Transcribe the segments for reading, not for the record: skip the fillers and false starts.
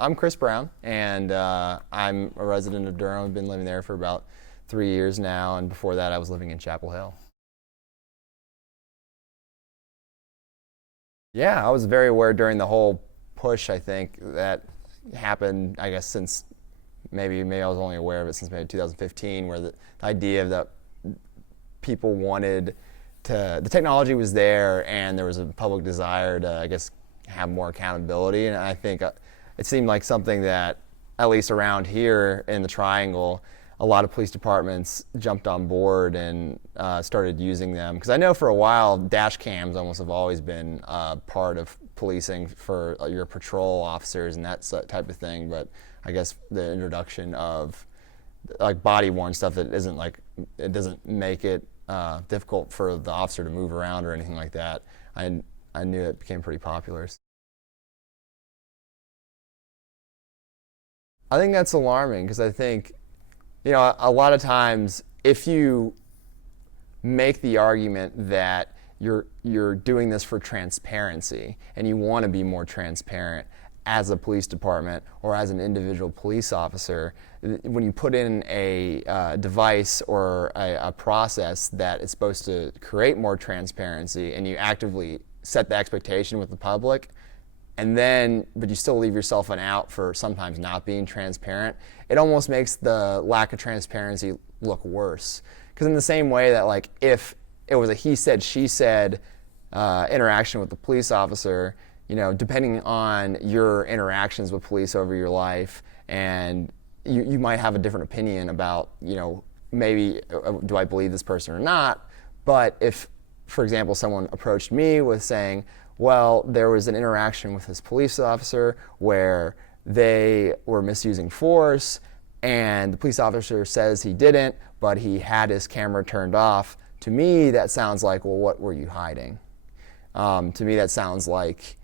I'm Chris Brown, and I'm a resident of Durham. I've been living there for about 3 years now, and before that I was living in Chapel Hill. Yeah, I was very aware during the whole push, I think, that happened, I guess, since maybe I was only aware of it since maybe 2015, where the idea that people wanted the technology was there and there was a public desire to, I guess, have more accountability. And I think it seemed like something that, at least around here in the Triangle, a lot of police departments jumped on board and started using them. Because I know for a while, dash cams almost have always been part of policing for your patrol officers and that type of thing. But I guess the introduction of like body worn stuff that isn't like, it doesn't make it difficult for the officer to move around or anything like that. I knew it became pretty popular. I think that's alarming because I think, a lot of times if you make the argument that you're doing this for transparency and you want to be more transparent as a police department or as an individual police officer, when you put in a device or a process that is supposed to create more transparency and you actively set the expectation with the public, but you still leave yourself an out for sometimes not being transparent, it almost makes the lack of transparency look worse. Because in the same way that, like, if it was a he said, she said interaction with the police officer, depending on your interactions with police over your life, and you might have a different opinion about, maybe do I believe this person or not. But if, for example, someone approached me with saying, well, there was an interaction with this police officer where they were misusing force, and the police officer says he didn't, but he had his camera turned off. To me, that sounds like, well, what were you hiding? To me, that sounds like,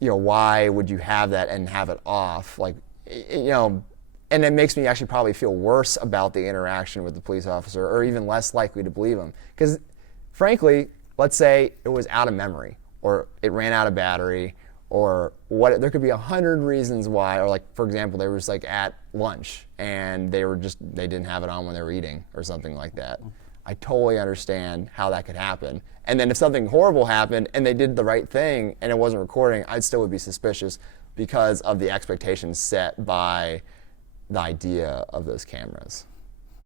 why would you have that and have it off? Like, and it makes me actually probably feel worse about the interaction with the police officer, or even less likely to believe him. Because frankly, let's say it was out of memory, or it ran out of battery, or what, there could be 100 reasons why. Or like, for example, they were just like at lunch and they didn't have it on when they were eating or something like that. I totally understand how that could happen. And then if something horrible happened and they did the right thing and it wasn't recording, I still would be suspicious because of the expectations set by the idea of those cameras.